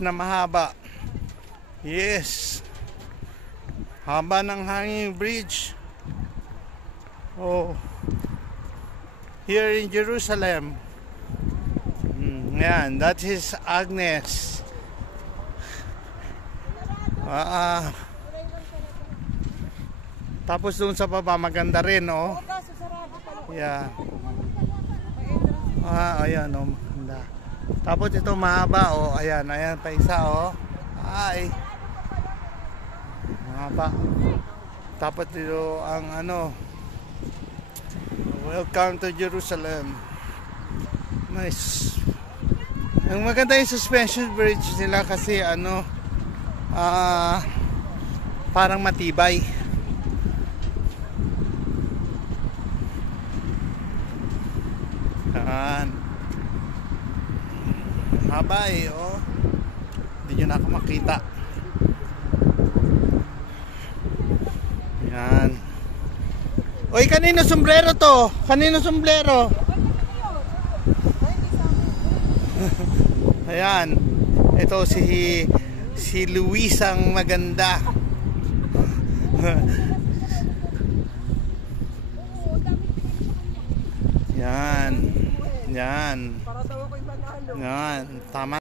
bridge na mahaba. Yes. Haba ng hanging bridge. Oh. Here in Jerusalem. Yan, that is Agnes. Tapos doon sa baba maganda rin, oh. Yeah. Ayan, oh, maganda. Tapos ito mahaba, oh. Ayan, ayan pa isa, oh. Ay. Mahaba. Tapos ito ang ano. Welcome to Jerusalem. Nice. Ang maganda yung suspension bridge nila kasi ano, parang matibay. Yan. Haba eh, oh. Hindi nyo na ako makita. Yan. Oy, kanino sombrero to? Kanino sombrero? Ayan. Ito si Luis ang maganda. Yan. Yan. Yan. Tama.